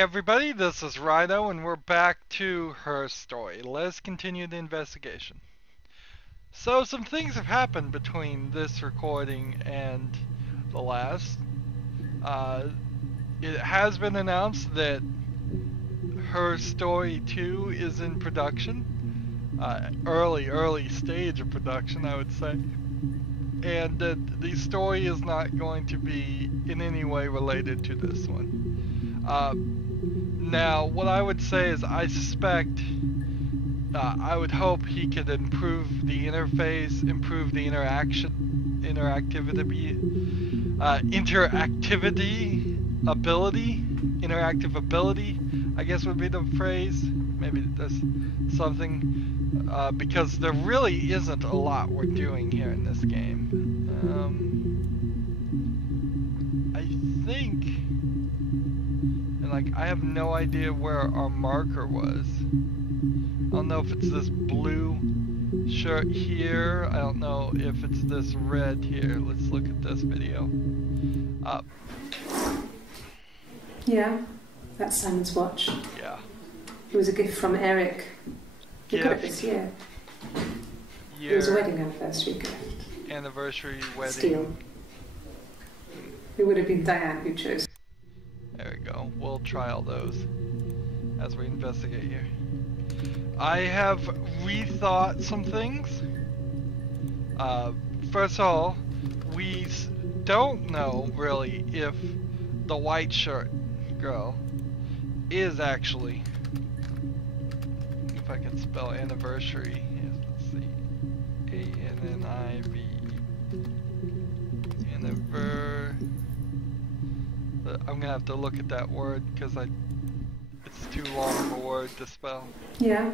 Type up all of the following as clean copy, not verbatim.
everybody, this is Rydo and we're back to her story. Let's continue the investigation. So some things have happened between this recording and the last. It has been announced that her story 2 is in production. Early stage of production, I would say. And that the story is not going to be in any way related to this one. Now, what I would say is I suspect, I would hope he could improve the interface, improve the interactive ability, I guess would be the phrase. Maybe that's something, because there really isn't a lot we're doing here in this game. I think, and like, I have no idea where our marker was. I don't know if it's this blue shirt here. I don't know if it's this red here. Let's look at this video. Yeah, that's Simon's watch. Yeah. It was a gift from Eric. He got it this year. It was a wedding anniversary gift. Anniversary wedding. Steel. It would have been Diane who chose. There we go. We'll try all those as we investigate here. I have rethought some things. First of all, we don't know really if the white shirt girl is actually, if I can spell anniversary, let's see, A-N-N-I-V, I'm gonna have to look at that word because it's too long of a word to spell. Yeah,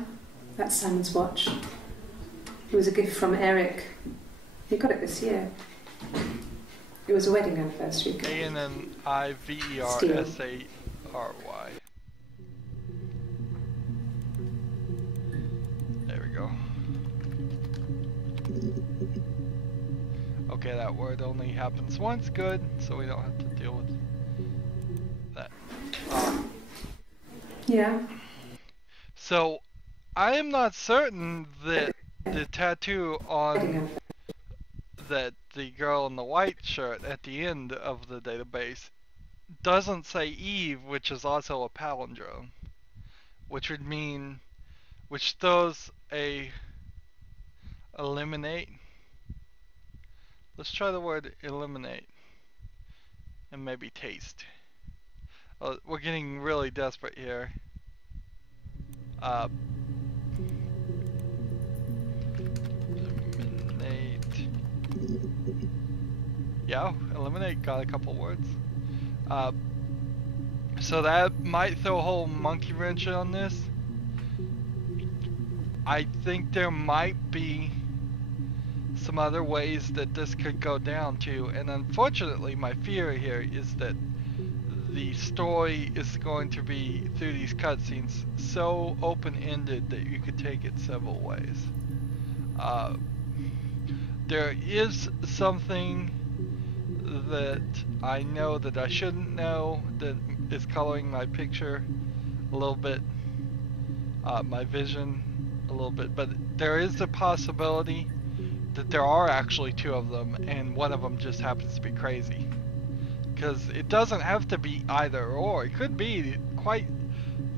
that's Simon's watch. It was a gift from Eric. He got it this year. It was a wedding anniversary gift. A-N-N-I-V-E-R-S-A-R-Y. There we go. Okay, that word only happens once. Good, so we don't have to deal with that. Yeah. So, I am not certain that the tattoo on that the girl in the white shirt at the end of the database doesn't say Eve, which is also a palindrome, which would mean, which throws a eliminate. Let's try the word eliminate and maybe taste. We're getting really desperate here. Eliminate. Yeah, eliminate got a couple words. So that might throw a whole monkey wrench on this. I think there might be some other ways that this could go down too, and unfortunately my fear here is that the story is going to be, through these cutscenes, so open-ended that you could take it several ways. There is something that I know that I shouldn't know that is coloring my picture a little bit, my vision a little bit, but there is a possibility that there are actually two of them and one of them just happens to be crazy. Because it doesn't have to be either or. It could be quite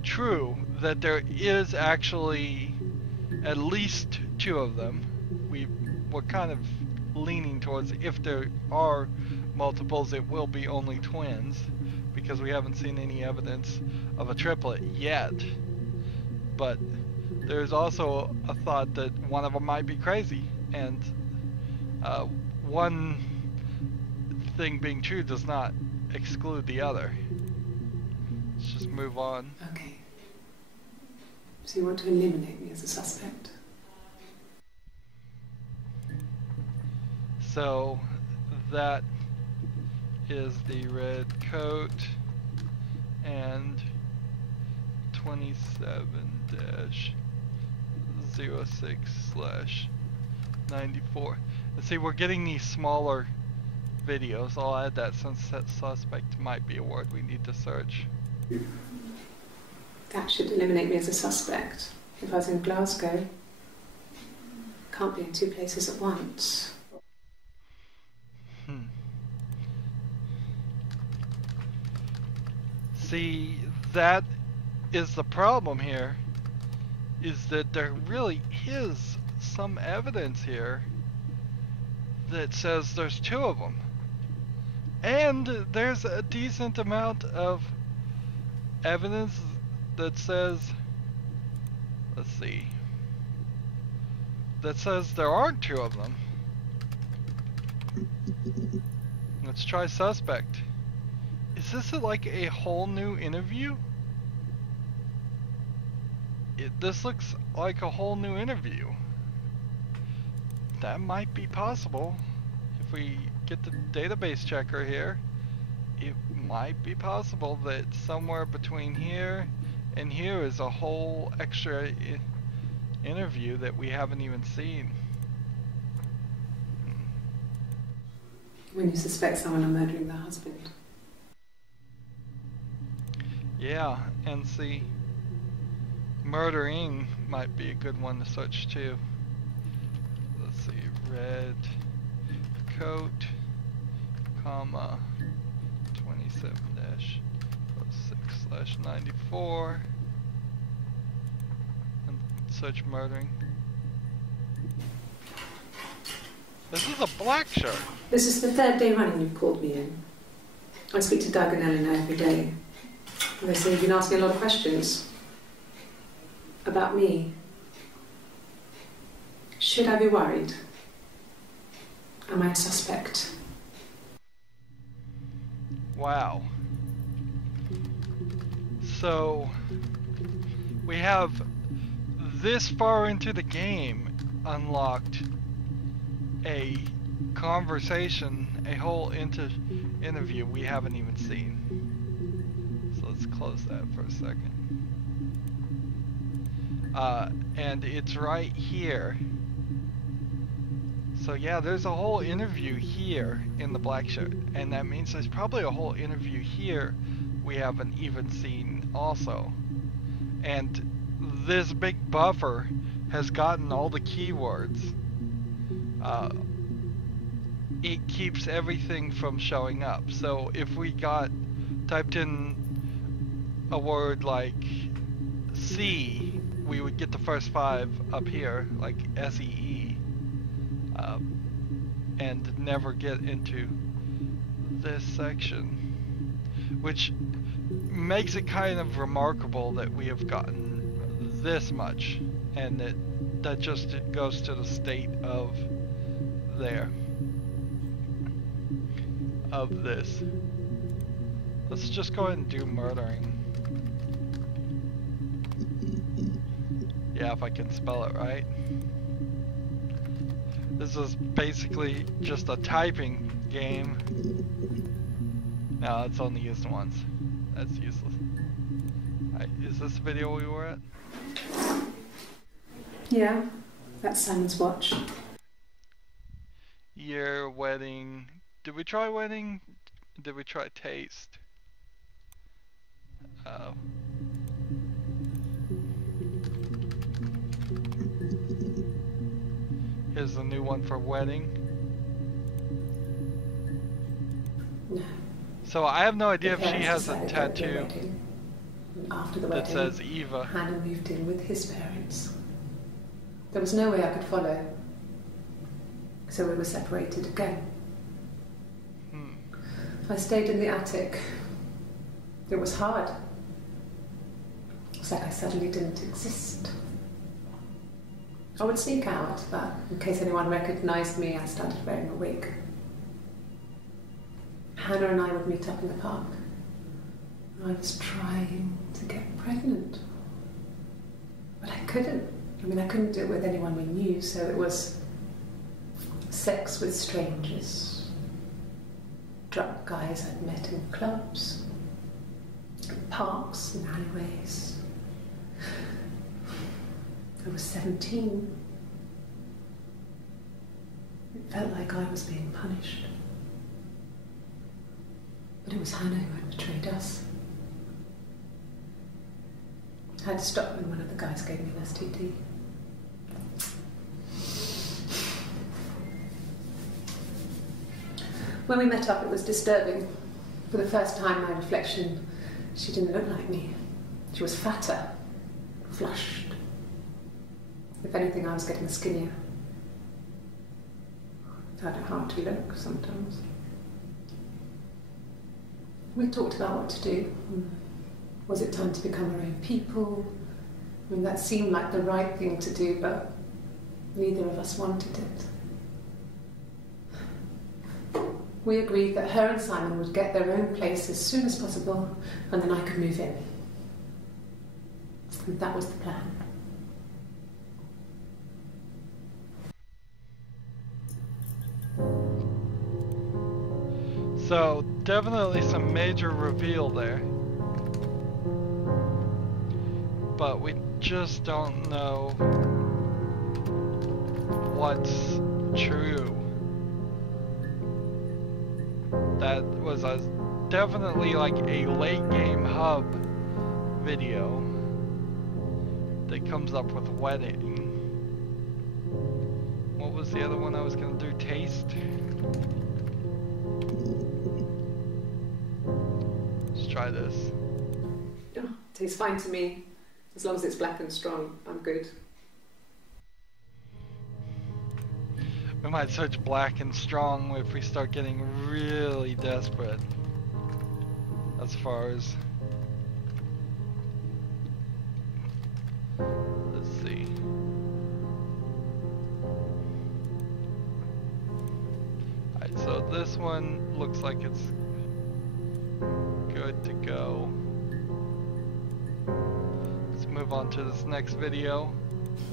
true that there is actually at least two of them. We're kind of leaning towards, if there are multiples, it will be only twins, because we haven't seen any evidence of a triplet yet. But there's also a thought that one of them might be crazy, and one thing being true does not exclude the other. Let's just move on. Okay. So you want to eliminate me as a suspect? So that is the red coat and 27-06/94. And see, we're getting these smaller videos. I'll add that since that suspect might be a word we need to search. That should eliminate me as a suspect. If I was in Glasgow, can't be in two places at once. See, that is the problem here, is that there really is some evidence here that says there's two of them. And there's a decent amount of evidence that says, let's see, that says there aren't two of them. Let's try suspect. Is this like a whole new interview? This looks like a whole new interview. That might be possible. If we get the database checker here, it might be possible that somewhere between here and here is a whole extra interview that we haven't even seen. When you suspect someone of murdering their husband. Yeah, and see, murdering might be a good one to search too. Let's see, red coat, comma, 27-06/94, and search murdering. This is a black shirt. This is the third day running you've called me in. I speak to Doug and Eleanor every day. And they say you've been asking a lot of questions about me. Should I be worried? Am I a suspect? Wow. So, we have this far into the game unlocked a conversation, a whole interview we haven't even seen. So let's close that for a second. And it's right here. So yeah, there's a whole interview here in the black shirt, and that means there's probably a whole interview here we haven't even seen also. And this big buffer has gotten all the keywords. It keeps everything from showing up. So if we typed in a word like C, we would get the first 5 up here, like SEE, and never get into this section, which makes it kind of remarkable that we have gotten this much, and that just goes to the state of this. Let's just go ahead and do murdering. Yeah, if I can spell it right. This is basically just a typing game. No, it's only used once. That's useless. Is this the video we were at? Yeah, that's Simon's watch. Year, wedding. Did we try wedding? Did we try taste? Here's the new one for wedding. No. So I have no idea if she has a tattoo After the that wedding, says Eva. Hannah moved in with his parents. There was no way I could follow, so we were separated again. I stayed in the attic. It was hard. It's like I suddenly didn't exist. I would sneak out, but in case anyone recognized me, I started wearing a wig. Hannah and I would meet up in the park. I was trying to get pregnant, but I couldn't. I mean, I couldn't do it with anyone we knew, so it was sex with strangers. Drunk guys I'd met in clubs, parks and alleyways. I was 17. It felt like I was being punished. But it was Hannah who had betrayed us. I had to stop when one of the guys gave me an STD. When we met up, it was disturbing. For the first time, my reflection, she didn't look like me. She was fatter, flushed. If anything, I was getting skinnier. I found it hard to look sometimes. We talked about what to do. Was it time to become our own people? I mean, that seemed like the right thing to do, but neither of us wanted it. We agreed that her and Simon would get their own place as soon as possible, and then I could move in. And that was the plan. So, definitely some major reveal there. But we just don't know what's true. That was definitely like a late game hub video that comes up with wedding. What was the other one I was gonna do? Taste? Let's try this. Oh, tastes fine to me. As long as it's black and strong, I'm good. We might search black and strong if we start getting really desperate. As far as... Let's see. Alright, so this one looks like it's good to go. Let's move on to this next video.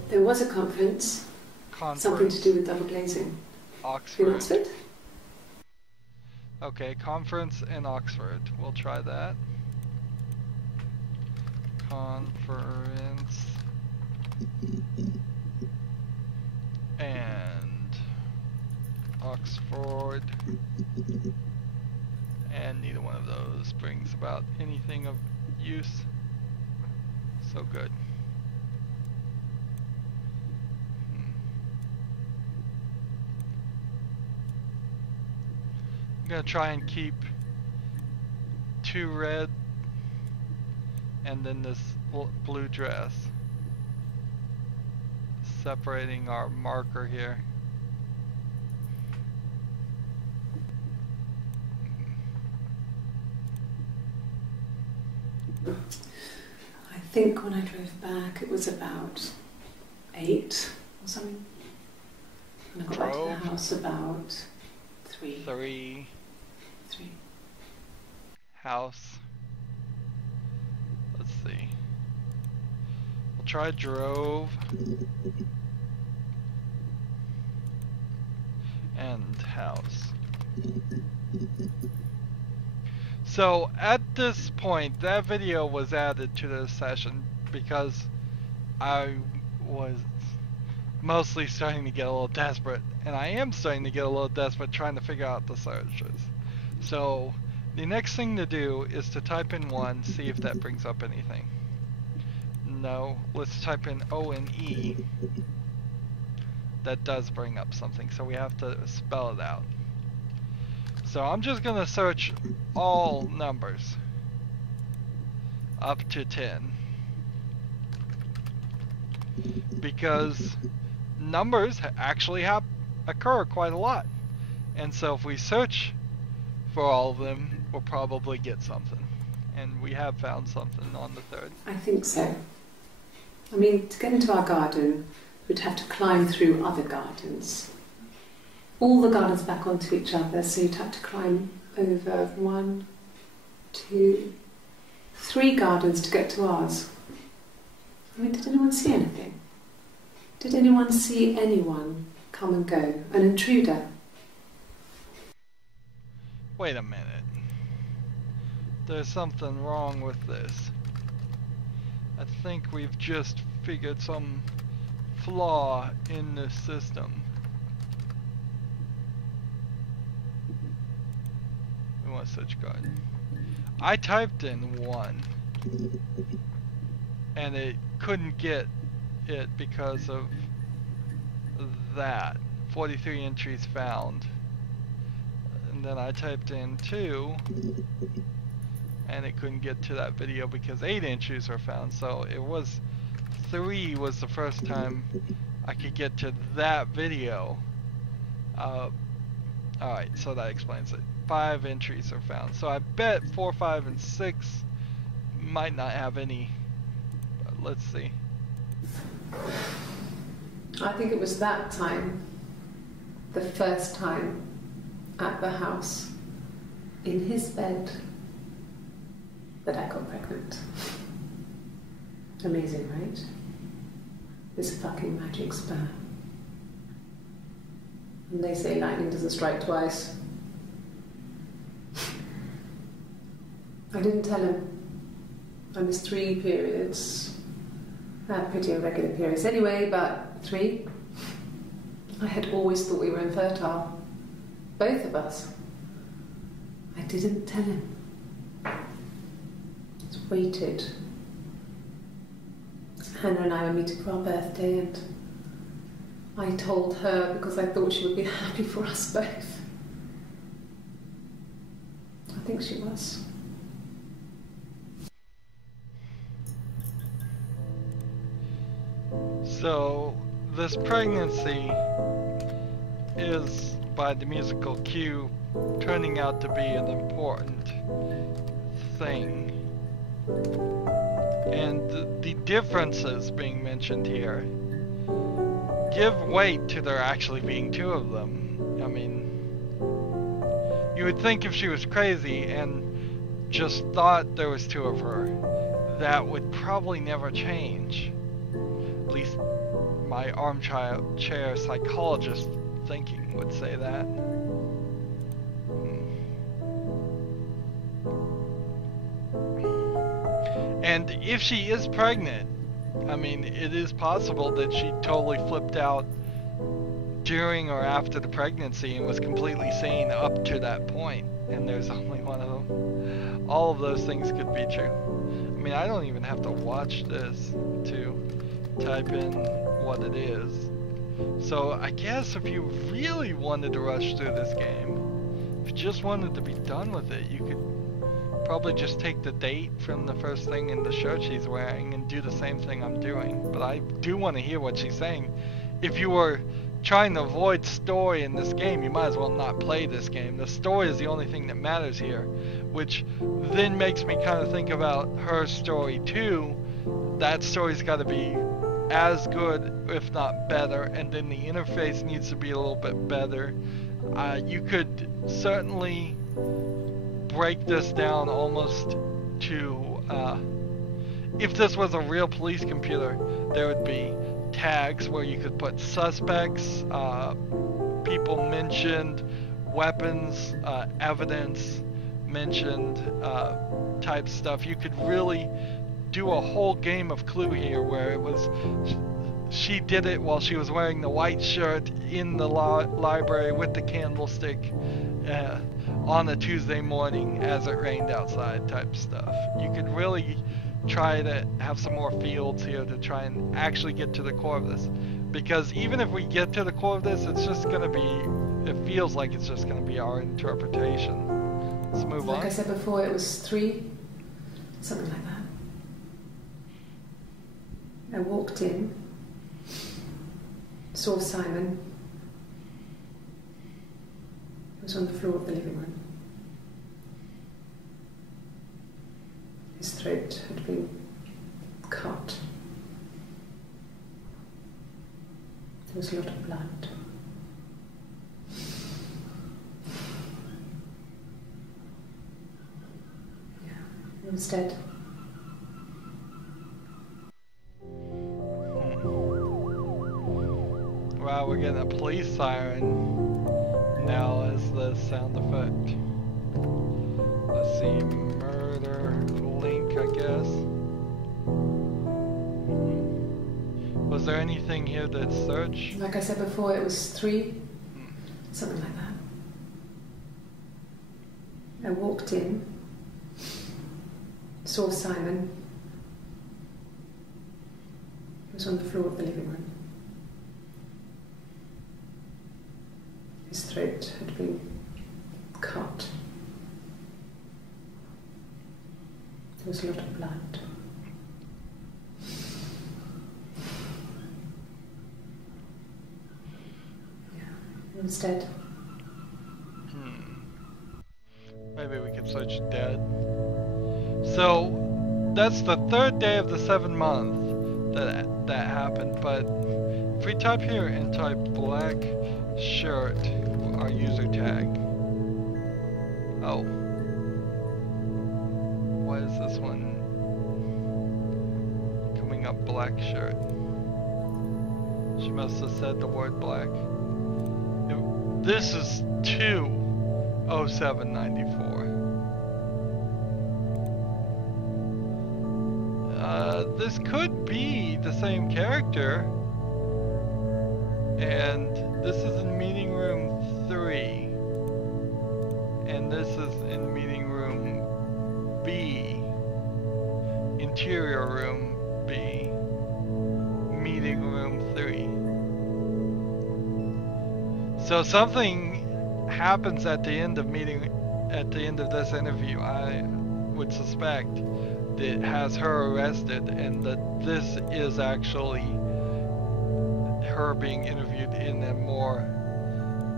There was a conference. Something to do with double glazing. Oxford. In Oxford? Okay, conference in Oxford. We'll try that. Conference. And Oxford. And neither one of those brings about anything of use. So good. I'm gonna try and keep 2 red and then this blue dress, separating our marker here. I think when I drove back it was about 8 or something. And I got back to the house about 3. 3. House. Let's see. We'll try drove. And house. So at this point, that video was added to the session because I was mostly starting to get a little desperate, and I am starting to get a little desperate trying to figure out the searches. So the next thing to do is to type in 1, see if that brings up anything. No, let's type in O and E. That does bring up something, so we have to spell it out. So I'm just gonna search all numbers up to 10, because numbers actually occur quite a lot, and so if we search for all of them, we'll probably get something, and we have found something on the 3rd. I think so. I mean, to get into our garden, we'd have to climb through other gardens. All the gardens back onto each other, so you'd have to climb over 1, 2, 3 gardens to get to ours. I mean, did anyone see anything? Did anyone see anyone come and go? An intruder? Wait a minute. There's something wrong with this. I think we've just figured some flaw in the system. We want such garden. I typed in 1. and it couldn't get it because of that. 43 entries found. And then I typed in 2, and it couldn't get to that video because 8 entries were found. So it was 3 was the first time I could get to that video. Alright, so that explains it. 5 entries are found. So I bet 4, 5, and 6 might not have any. But let's see. I think it was that time, the first time at the house, in his bed, that I got pregnant. Amazing, right? This fucking magic sperm. And they say lightning doesn't strike twice. I didn't tell him. I missed 3 periods. I had pretty irregular periods anyway, but 3. I had always thought we were infertile. Both of us. I didn't tell him. Just waited. Hannah and I were meeting for our birthday, and I told her because I thought she would be happy for us both. I think she was. So this pregnancy is, by the musical cue, turning out to be an important thing. And the differences being mentioned here give weight to there actually being 2 of them. I mean, you would think if she was crazy and just thought there was 2 of her, that would probably never change. At least my armchair psychologist thinking would say that. And if she is pregnant, I mean, it is possible that she totally flipped out during or after the pregnancy and was completely sane up to that point, and there's only one of them. All of those things could be true. I mean, I don't even have to watch this to type in what it is. So I guess if you really wanted to rush through this game, if you just wanted to be done with it, you could probably just take the date from the first thing in the shirt she's wearing and do the same thing I'm doing. But I do want to hear what she's saying. If you were trying to avoid story in this game, you might as well not play this game. The story is the only thing that matters here, which then makes me kind of think about her story too. That story's got to be as good, if not better, and then the interface needs to be a little bit better. You could certainly break this down almost to, if this was a real police computer, there would be tags where you could put suspects, people mentioned, weapons, evidence mentioned, type stuff. You could really do a whole game of Clue here where it was she did it while she was wearing the white shirt in the library with the candlestick on a Tuesday morning as it rained outside type stuff. You could really try to have some more fields here to try and actually get to the core of this, because even if we get to the core of this, it's just going to be, it feels like it's just going to be our interpretation. Let's move on. Like I said before, it was 3, something like that. I walked in, saw Simon. He was on the floor of the living room. His throat had been cut. There was a lot of blood. Yeah, he was dead. Wow, we're getting a police siren now as the sound effect. Let's see, murder link, I guess. Was there anything here that's search? Like I said before, it was 3, something like that. I walked in, saw Simon. was on the floor of the living room. His throat had been cut. There was a lot of blood. Yeah, he was dead. Maybe we can search dead. So that's the 3rd day of the 7th month that happened. But if we type here and type black shirt, our user tag. Oh, why is this one coming up? Black shirt. She must have said the word black. This is 20794. This could be the same character, and this is in meeting room 3, and this is in meeting room B, interior room B, meeting room 3. So something happens at the end of this interview. I would suspect that has her arrested, and that this is actually her being interviewed in a more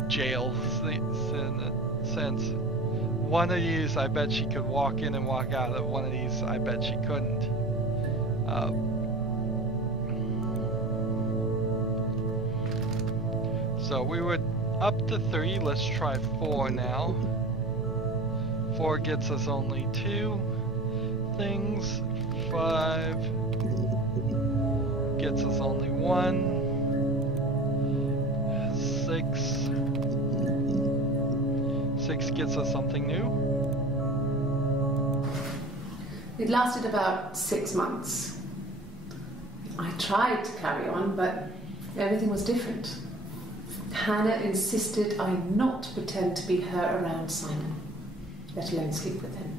jail sense. One of these, I bet she could walk in and walk out of. One of these, I bet she couldn't. So we were up to 3. Let's try 4 now. 4 gets us only 2 things. 5 gets us only 1. 6 gets us something new. It lasted about 6 months. I tried to carry on, but everything was different. Hannah insisted I not pretend to be her around Simon, let alone sleep with him.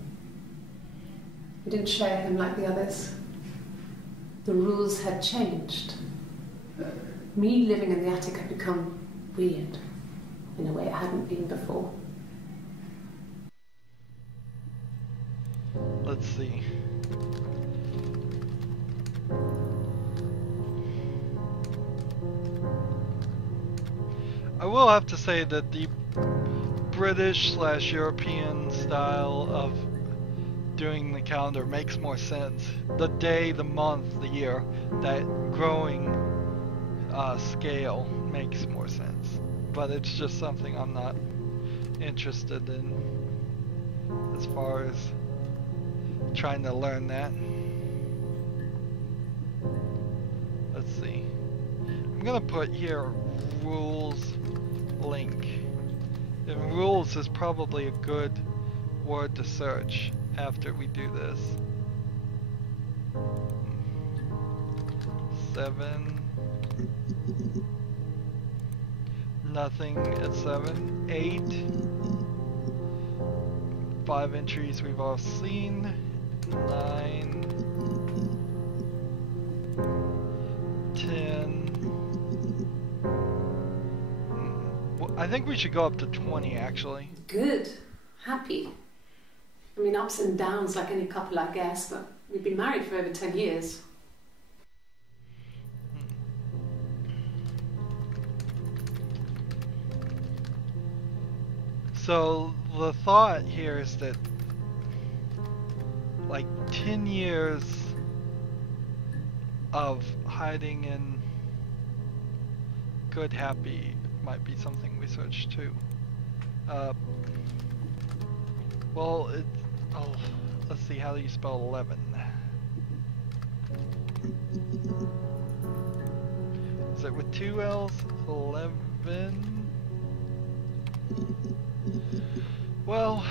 We didn't share him like the others. The rules had changed. Me living in the attic had become weird, in a way it hadn't been before. Let's see. I will have to say that the British/European style of doing the calendar makes more sense. The day, the month, the year, that growing scale makes more sense. But it's just something I'm not interested in as far as trying to learn that. Let's see. I'm gonna put here rules link. And rules is probably a good word to search after we do this. 7. Nothing at 7. 8. 5 entries we've all seen. 9. 10. I think we should go up to 20 actually. Good. Happy. I mean, ups and downs like any couple, I guess, but we've been married for over 10 years. So the thought here is that like 10 years of hiding in good happy might be something we search too. Well, let's see, how do you spell 11? Is it with 2 L's? 11? Well,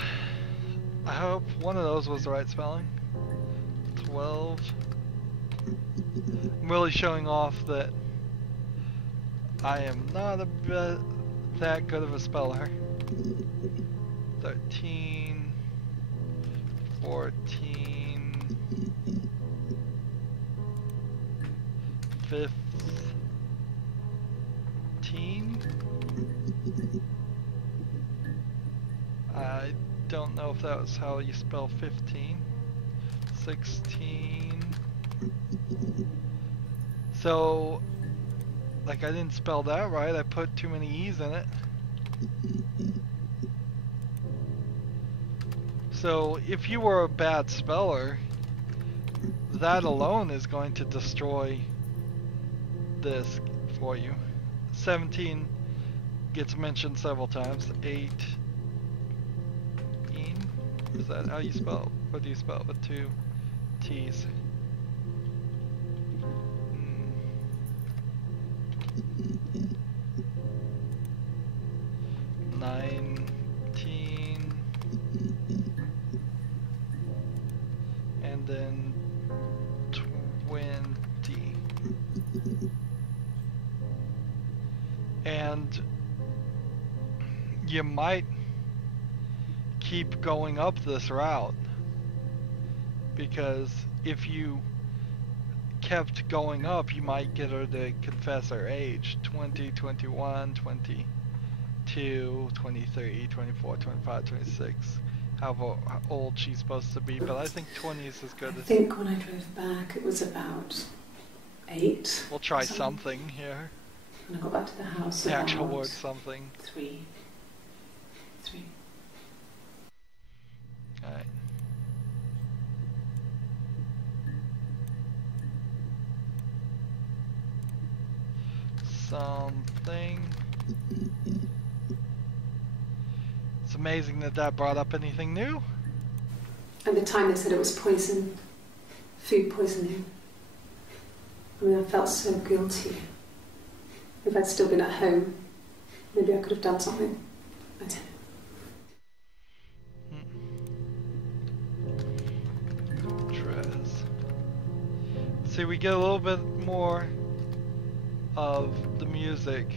I hope one of those was the right spelling. 12. I'm really showing off that I am not that good of a speller. 13, 14, 15. I don't know if that was how you spell 15. 16. So, like, I didn't spell that right. I put too many E's in it. So, if you were a bad speller, that alone is going to destroy this for you. 17 gets mentioned several times. 18. Is that how you spell it? Or do you spell it with 2 T's? 19. And then 20. And you might keep going up this route, because if you kept going up, you might get her to confess her age. 20, 21, 22, 23, 24, 25, 26. However old she's supposed to be, but I think 20 is as good as... I think when I drove back it was about 8. We'll try something here. When I got back to the house, the actual word something. 3. Alright. Something. It's amazing that that brought up anything new. At the time they said it was poison, food poisoning. I mean, I felt so guilty. If I'd still been at home, maybe I could have done something. I don't know. Trez. See, we get a little bit more of the music,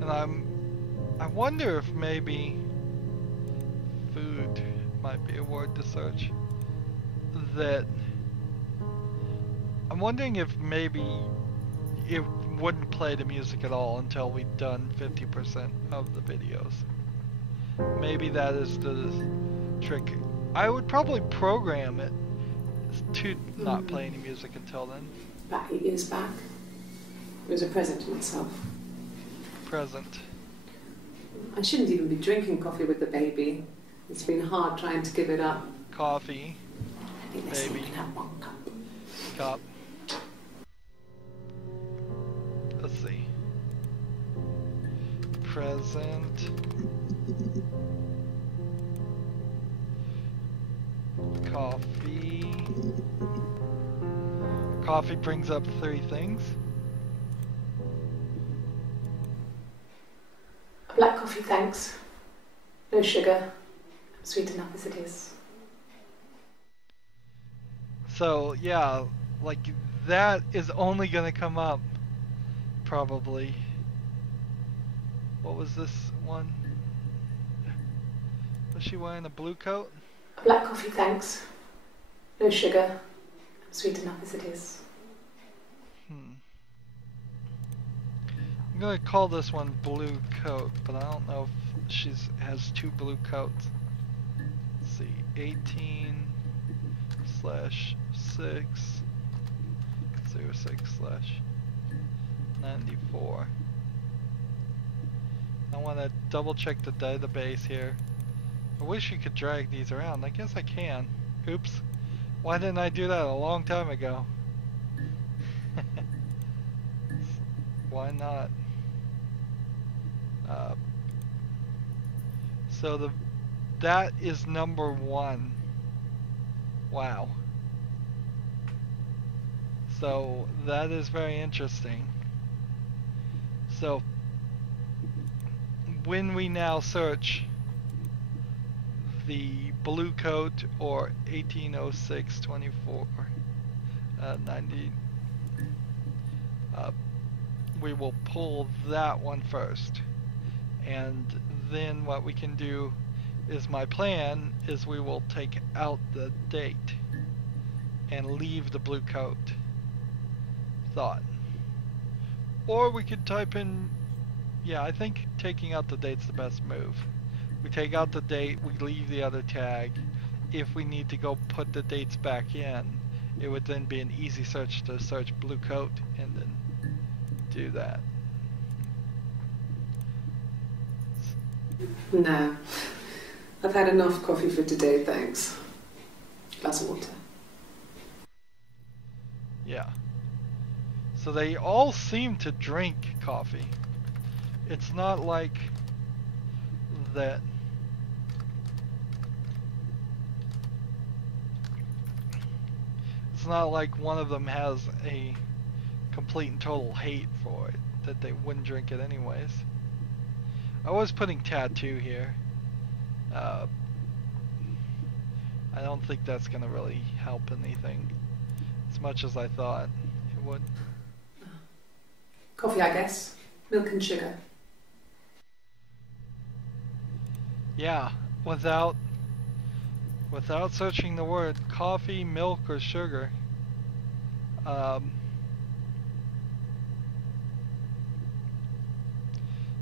and I wonder if maybe food might be a word to search. That I'm wondering if maybe it wouldn't play the music at all until we've done 50% of the videos. Maybe that is the trick. I would probably program it to not play any music until then. About 8 years back, it was a present to myself. Present. I shouldn't even be drinking coffee with the baby. It's been hard trying to give it up. Coffee. I think they Baby. can have 1 cup. Cup. Let's see. Present. Coffee. Coffee brings up 3 things. Black coffee, thanks. No sugar. Sweet enough as it is. So, yeah, like, that is only gonna come up, probably. What was this one? Was she wearing a blue coat? Black coffee, thanks. No sugar. Sweet enough as it is. I'm gonna call this one blue coat, but I don't know if she has 2 blue coats. Let's see, 18/6/06/94. I want to double check the database here. I wish you could drag these around. I guess I can. Oops. Why didn't I do that a long time ago? Why not? So that is number 1. Wow. So that is very interesting. So when we now search the blue coat or 18/06/24/90, we will pull that one first, and then what we can do is, my plan is, we will take out the date and leave the blue coat. thought. Or we could type in, yeah, I think taking out the date's the best move. We take out the date, we leave the other tag. If we need to go put the dates back in, it would then be an easy search to search blue coat and then do that. No. I've had enough coffee for today, thanks. Glass of water. Yeah. So they all seem to drink coffee. It's not like that. It's not like one of them has a complete and total hate for it, that they wouldn't drink it anyways. I was putting tattoo here. I don't think that's gonna really help anything as much as I thought it would. Coffee, I guess. Milk and sugar. Yeah, without searching the word coffee, milk, or sugar.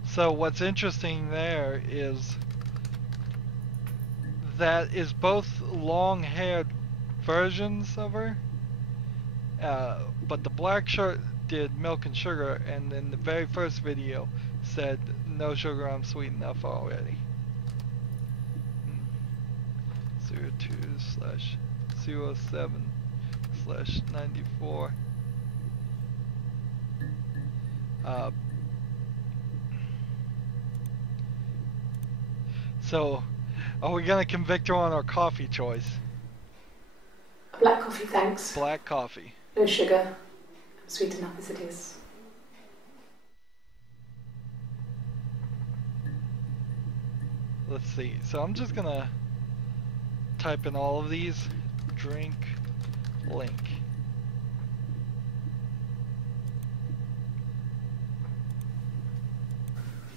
So what's interesting there is that is both long-haired versions of her, but the black shirt did milk and sugar, and in the very first video said no sugar, I'm sweet enough already. 02/07/94. So, are we gonna convict her on our coffee choice? Black coffee, thanks. Black coffee. No sugar. Sweet enough as it is. Let's see. So I'm just gonna type in all of these. Drink link.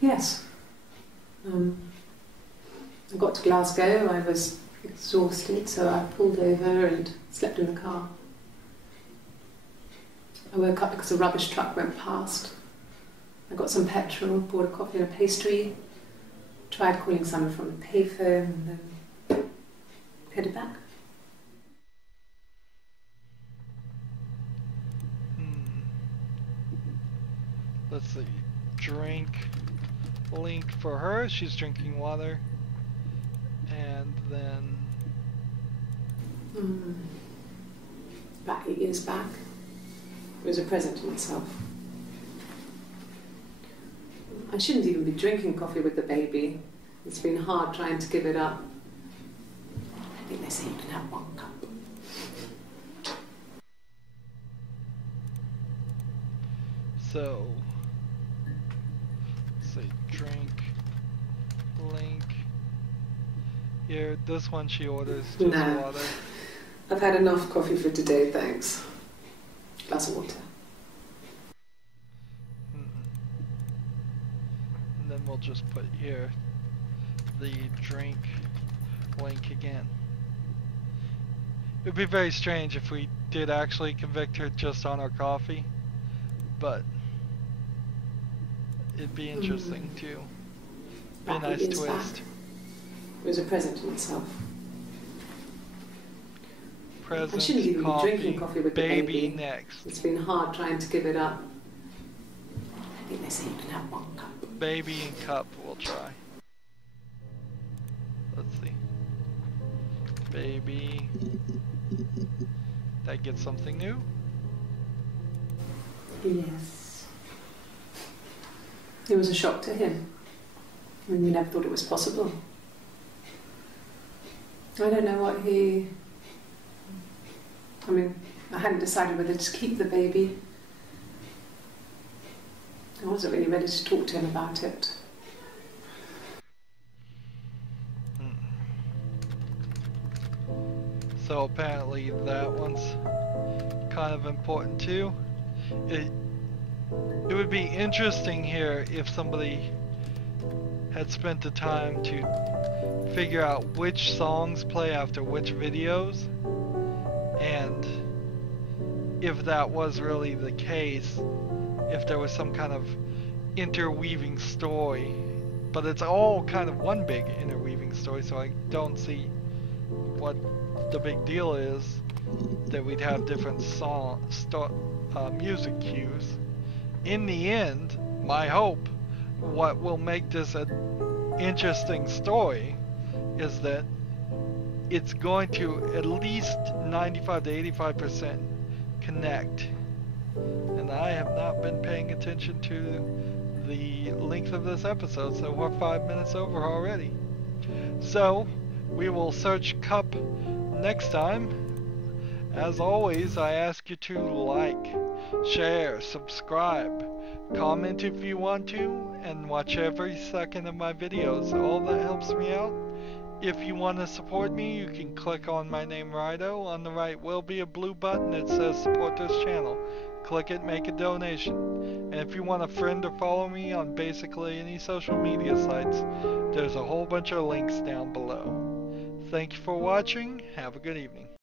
Yes. I got to Glasgow, I was exhausted, so I pulled over and slept in the car. I woke up because a rubbish truck went past. I got some petrol, bought a coffee and a pastry, tried calling someone from the payphone, and then headed back. Let's see. Drink link for her. She's drinking water. And then... About 8 years back. It was a present to myself. I shouldn't even be drinking coffee with the baby. It's been hard trying to give it up. I think they say you can have 1 cup. So, let's say drink link. Here, this one she orders just water. I've had enough coffee for today, thanks. Glass of water. And then we'll just put here the drink link again. It would be very strange if we did actually convict her just on our coffee, but it'd be interesting too. Be a nice twist. Back. It was a present to myself. Present, I shouldn't even coffee, be drinking coffee with the baby. Next. It's been hard trying to give it up. I think they say you can have 1 cup. Baby and cup, we'll try. Let's see. Baby. Did I get something new? Yes. It was a shock to him. I mean, he never thought it was possible. I don't know what he... I mean, I hadn't decided whether to keep the baby. I wasn't really ready to talk to him about it. So apparently that one's kind of important too. It would be interesting here if somebody had spent the time to figure out which songs play after which videos, and if that was really the case, if there was some kind of interweaving story. But it's all kind of one big interweaving story, so I don't see what the big deal is that we'd have different music cues. In the end, my hope, what will make this an interesting story is that it's going to at least 95 to 85% connect. And I have not been paying attention to the length of this episode, so we're 5 minutes over already. So, we will search Cup next time. As always, I ask you to like, share, subscribe, comment if you want to, and watch every second of my videos. All that helps me out. If you want to support me, you can click on my name, Rydo. On the right will be a blue button that says support this channel. Click it, make a donation. And if you want a friend or follow me on basically any social media sites, there's a whole bunch of links down below. Thank you for watching. Have a good evening.